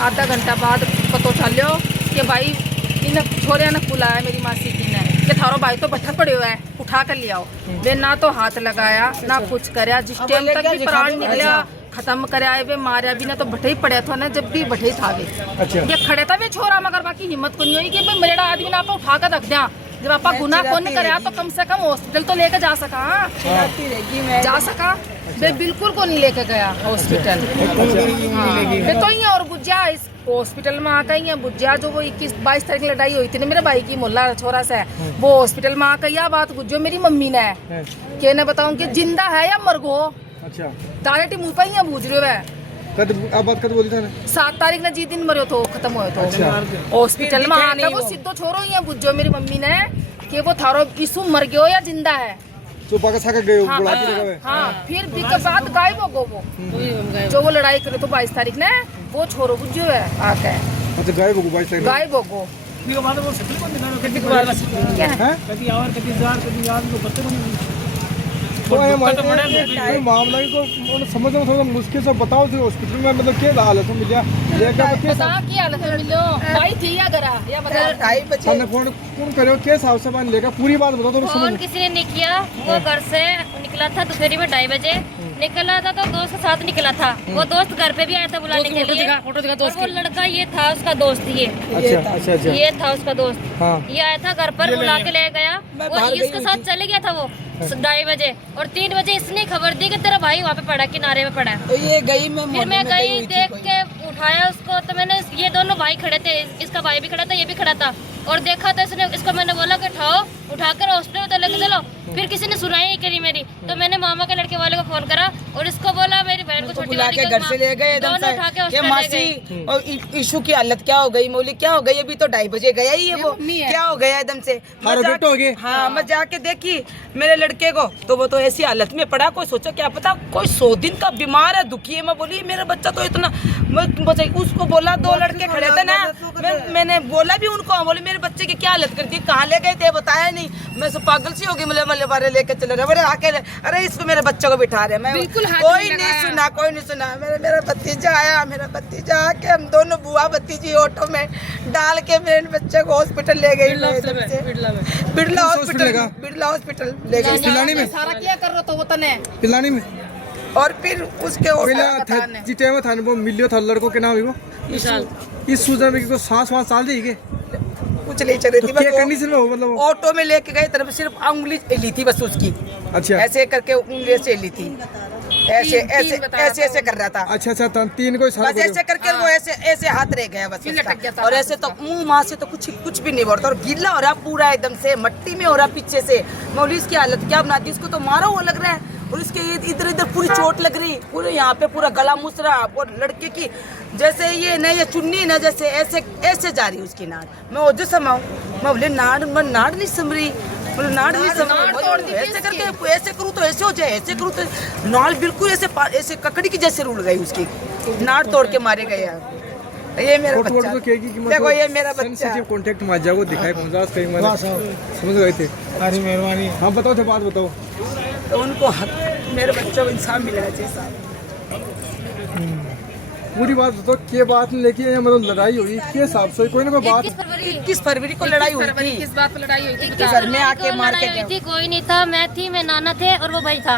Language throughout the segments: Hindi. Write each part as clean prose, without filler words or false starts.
आधा घंटा बाद पतो चलो कि भाई इन छोरिया ने बुलाया मेरी मासी जी ने कि थारो भाई तो बैठा पड़े हुआ है, उठा कर लिया वे। ना तो हाथ लगाया ना कुछ करया, जिस टाइम तक भी प्राण निकला खत्म कराया वे मारा भी ना तो बैठे ही पड़े था ना, जब भी बैठे ही था वे। ये खड़े था वे छोरा, मगर बाकी हिम्मत को नहीं हुई कि मेरा आदमी ना आप उठा कर रख दिया। जब आप गुनाह कौन कराया तो कम से कम हॉस्पिटल तो लेके जा सका, जा सका वे बिल्कुल को नहीं लेके गया हॉस्पिटल। वे तो ही और बुझा इस हॉस्पिटल में आकर ही बुझा जो वो 21-22 तारीख लड़ाई हुई थी ना मेरे भाई की मोहल्ला छोरा से, वो हॉस्पिटल में आकर यह बात बुझो मेरी मम्मी ने के ने बताऊं कि जिंदा है या मर गो। अच्छा डायरेक्ट मुंह पे ही बूझ रहे है। अब बात कद बोली था 7 तारीख ने जिस दिन मरो तो खत्म हुए तो हॉस्पिटल में आकर वो सीधो छोरो ही बुझो मेरी मम्मी ने कि वो थारो यीशु मर गयो या जिंदा है। तो पाकिस्तान गए हाँ, फिर के बाद गायब हो गो वो जो वो लड़ाई करे तो 22 तारीख ने वो छोरो बुझो है आके। अच्छा गायब हो गो 22 तारीख गायब हो गो। मामला को समझ में थोड़ा मुश्किल से बताओ जो हॉस्पिटल में मतलब क्या हालत में मिला की हालत में मिलो भाई थी या करा या बता 2:30 बजे फोन कौन करे के हिसाब से मान लेगा पूरी बात बताओ तो फोन किसी ने नहीं किया। वो घर से निकला था दोपहर में 2:30 बजे निकला था तो दोस्त के साथ निकला था। वो दोस्त घर पे भी आया था बुलाने के लिए और वो लड़का ये था उसका दोस्त ये था उसका दोस्त ये आया था घर पर बुला के ले गया। वो इसके साथ चले गया था वो 2:30 बजे और 3 बजे इसने खबर दी कि तेरा भाई वहाँ पे पड़ा किनारे में पड़ा। तो ये गई फिर मैं गई देख के उठाया उसको तो मैंने ये दोनों भाई खड़े थे, इसका भाई भी खड़ा था ये भी खड़ा था और देखा तो इसने इसको मैंने बोला कि उठाकर हॉस्पिटल तो लेके चलो। फिर किसी ने सुनाई नहीं करी मेरी, तो मैंने मामा के लड़के वाले को फोन करा और इसको बोला मेरी बहन को छोटी वाली घर से ले गए एकदम से मासी और इशू की हालत क्या हो गई, मौली क्या हो गई, अभी तो 2:30 बजे गया ही है वो, क्या हो गया एकदम से। हाँ मैं जाके देखी मेरे लड़के को तो वो तो ऐसी हालत में पड़ा, कोई सोचा क्या पता कोई 100 दिन का बीमार है दुखी है। मैं बोली मेरा बच्चा तो इतना, उसको बोला 2 लड़के खड़े थे ना, मैंने बोला भी उनको, बोले मेरे बच्चे की क्या हालत करती है, कहाँ ले गए थे बताया नहीं। मैं सब पागल सी होगी मले मले बारे लेके चले रहे, आके अरे इसको मेरे बच्चे को बिठा रहे। मैं कोई नहीं सुना मेरा भतीजा आया, मेरा भतीजा आके हम दोनों बुआ भतीजी ऑटो में डाल के मेरे बच्चे को हॉस्पिटल ले गई, बिरला हॉस्पिटल ले गई पिलानी में। सारा क्या कर रहा था वो तने पिलानी में और फिर उसके जिस टाइम था वो मिलियो था लड़को के नाम वो इस सूजन में को सांस साल देगी कुछ नहीं चल रही थी, कंडीशन में हो मतलब ऑटो में लेके गए तरफ सिर्फ उंगली ली थी बस उसकी। अच्छा ऐसे करके उंगली से ली थी, ऐसे कर रहा था। अच्छा 3 को बस ऐसे करके वो ऐसे हाथ रह गया बस और ऐसे तो मुंह माँ से तो कुछ भी नहीं बोलता और गीला हो रहा पूरा एकदम से मट्टी में हो रहा पीछे से। मौली की हालत क्या बनाती, इसको तो मारा हुआ लग रहा है और इसके इधर पूरी चोट लग रही, पूरे यहाँ पे पूरा गला मुस रहा और लड़के की जैसे ये न ये चुन्नी न जैसे ऐसे जा रही उसकी नाड़। मैं ओझो समाऊं, मैं बोले नाड़ नहीं सम रही, नाड़ नहीं सम ऐसे करके ऐसे करूँ तो ऐसे हो जाए, ऐसे करूँ तो नाड़ बिल्कुल ऐसे ककड़ी की जैसे रुड़ गई उसकी, नाड़ तोड़ के मारे गए यार। ये मेरा बच्चा देखो, ये मेरा बच्चा कांटेक्ट में जाओ दिखाई पहुंचा कहीं मैंने समझ गए थे। अरे मेहरबानी हाँ बताओ थे बात बताओ तो उनको मेरे बच्चों को इंसान मिला जैसा पूरी बात बताओ क्या बात लेके मतलब लड़ाई हुई किस हिसाब से कोई ना कोई बात 21 फरवरी को लड़ाई हुई थी। किस बात पर लड़ाई हुई थी? घर में आके मार के गई थी, कोई नहीं था, मैं थी, मैं नाना थे और वो भाई था।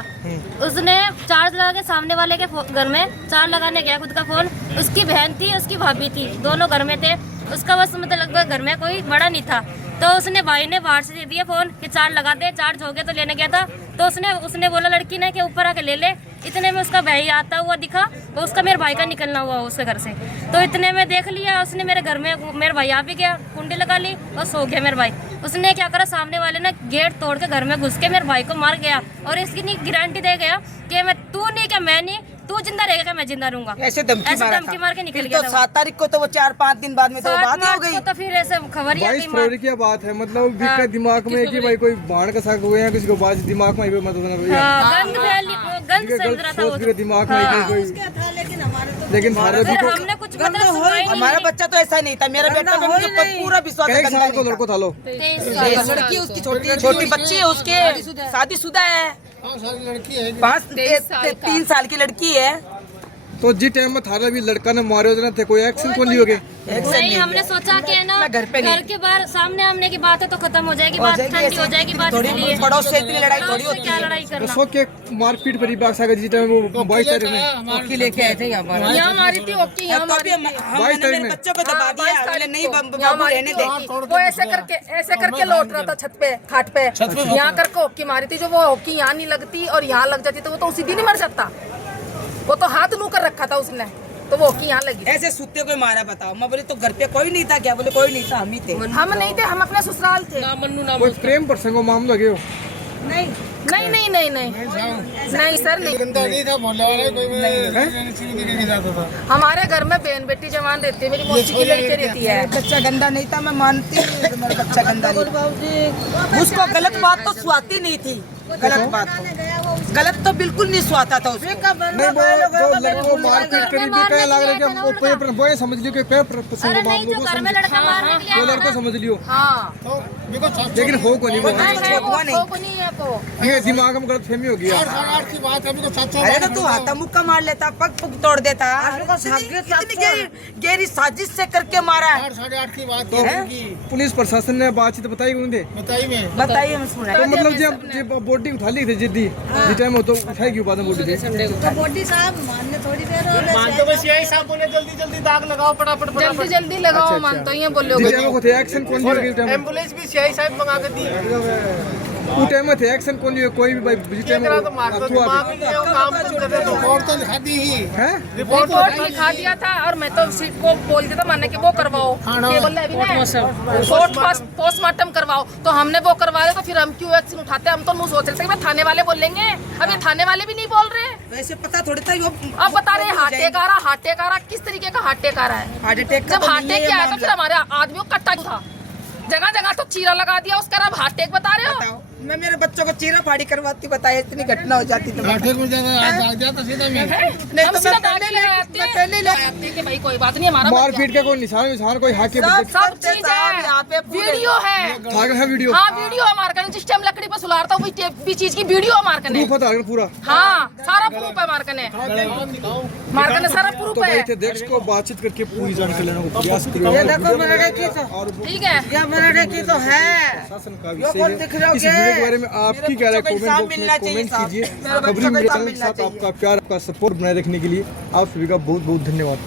उसने चार्ज लगा के सामने वाले के घर में चार्ज लगाने गया खुद का फोन, उसकी बहन थी उसकी भाभी थी दोनों घर में थे, उसका बस मतलब लगभग घर में कोई बड़ा नहीं था। तो उसने भाई ने बाहर से दे दिया फोन कि चार्ज लगा दे, चार्ज हो गया तो लेने गया था। तो उसने बोला लड़की ने कि ऊपर आके ले ले। इतने में उसका भाई आता हुआ दिखा, वो उसका मेरे भाई का निकलना हुआ उसके घर से। तो इतने में देख लिया उसने मेरे घर में, मेरे भाई आ भी गया, कुंडी लगा ली और सो गया मेरे भाई। उसने क्या करा, सामने वाले ने गेट तोड़ के घर में घुस के मेरे भाई को मार गया और इसकी गारंटी दे गया कि मैं तू नहीं क्या मैं नहीं, तू जिंदा रहेगा मैं जिंदा रहूंगा। ऐसे धमकी मार के निकल गया। तो 7 तारीख को तो वो 4-5 दिन बाद में तो बात हो गई। तो फिर ऐसे खबर ही आती फरवरी की बात है मतलब हाँ, दिमाग में कि भाई कोई बाण का साग हुए हैं किसी को बात दिमाग में गंद दिमाग में कोई लेकिन हमने कुछ हमारा बच्चा तो ऐसा नहीं था, मेरा बेटा पूरा विश्वास लड़को था लो लड़की उसकी छोटी बच्ची है, उसके शादीशुदा है 3 साल की लड़की है। तो जिस टाइम में थारा भी लड़का ने मारे थे कोई एक्शन कौन लियोगे? नहीं, हमने सोचा कि है ना घर के बाहर सामने आमने की बात है तो खत्म हो जाएगी, बात ठंडी हो जाएगी, बात इसलिए पड़ोस से इतनी लड़ाई थोड़ी होती क्या लड़ाई करना। सो के मारपीट भरी बात सागर जिस टाइम वो 22 तारीख में ओकी लेके आए थे यहाँ पर। यहाँ मारी थी ओकी, यहाँ मारी थी। हमने मेरे बच्चों को दबा दिया, हमने नहीं बाबू रहने दे। वो ऐसे करके लौट रहा था छत पे, खाट पे, यहाँ करके ओकी मारी थी। जो वो ओकी यहाँ नहीं लगती और यहाँ लग जाती तो वो तो उसी दिन ही मर सकता। वो तो हाथ नू कर रखा था उसने, तो वो ओकी यहाँ लगी। ऐसे सुत्ते कोई मारा बताओ? मैं बोले तो घर पे कोई नहीं था क्या? बोले कोई नहीं था, हम ही थे। हम नहीं थे, हम अपने ससुराल थे। कोई प्रेम प्रसंग मामला गए हो? नहीं सर, नहीं। हमारे घर में बहन बेटी जवान रहती है, मेरी मौसी की लड़की रहती है। बच्चा गंदा नहीं था, मैं मानती हूँ मेरा बच्चा गंदा नहीं। उसको गलत बात तो सुहाती नहीं थी, गलत तो बिल्कुल नहीं सुहाता था उसको। नहीं वो जो लड़को मारपीट करी भी क्या लग रहा है कि वो समझ लियो कि क्या प्रसंग अरे नहीं, जो घर में लड़का मारने के लिए वो लड़को समझ लियो, हाँ, लेकिन हो को नहीं वो नहीं है वो। ये दिमाग में गलत फहमी हो गया। अरे ना तू हाथा मुक्का मार लेता, पग पुग तोड़ देता। इतनी गहरी साजिश से करके मारा है। 8:30 की बात तो पुलिस प्रशासन ने बातचीत बताई उन्हें? बताइए, हम सुना। तो मतलब जब बॉडी उठा ली थी जिद्दी जिस टाइम हो तो उठाएगी बाद में बॉडी तो बॉडी साहब मानने थोड़ी देर हो मानते बस यही साहब बोले जल्दी दाग लगाओ फटाफट जल्दी लगाओ, मानते ही हैं बोले। जिस टाइम को थे एक्शन कौन लिया? टाइम एम्बुलेंस भी सीआई साहब मंगा के दी। उस टाइम में थे एक्शन कौन लिया? कोई भी भाई जिस टाइम तो मार दो, दिमाग में ये काम कर रहे तो रिपोर्ट तो लिखा दी ही है रिपोर्ट लिखा दिया था और मैं तो सीट को बोल दिया था मानने कि वो करवाओ, केवल अभी ना पोस्टमार्टम करवाओ। तो हमने वो करवा लिया, तो फिर हम क्यों एक्शन उठाते? हम तो नहीं सोच रहे थे कि थाने वाले बोलेंगे, अब ये थाने वाले भी नहीं बोल रहे। वैसे पता थोड़ी था अब बता रहे हार्ट अटैक किस तरीके का हार्ट अटैक आ रहा है? हार्ट अटैक जब हार्ट अटैक आया तो फिर हमारे आदमियों को कट्टा था, जगह जगह तो चीरा लगा दिया उसका, अब हार्ट अटैक बता रहे हो? मैं मेरे बच्चों को चीरा फाड़ी करवाती, बताया इतनी घटना हो जाती तो सीधा में नहीं तो मैं पहले लगाते कि भाई कोई बात नहीं, हमारा मारपीट का कोई निशान कोई हाथ के सब चीज है, वीडियो है वीडियो। हाँ वीडियो है हमारे कने, जिस टाइम लकड़ी पर सुलार था वही भी चीज की वीडियो हमारे कने, प्रूफ है पूरा। हाँ सारा प्रूफ है हमारे कने, सारा प्रूफ है। अध्यक्ष को बातचीत करके पूरी जानकारी लेने को प्रयास करिए। ठीक है, तो है शासन का विषय है। इस वीडियो के बारे में आपकी क्या राय कमेंट बॉक्स में कमेंट कीजिए। खबरी मीडिया चैनल के साथ आपका प्यार, आपका सपोर्ट बनाए रखने के लिए आप सभी का बहुत बहुत धन्यवाद।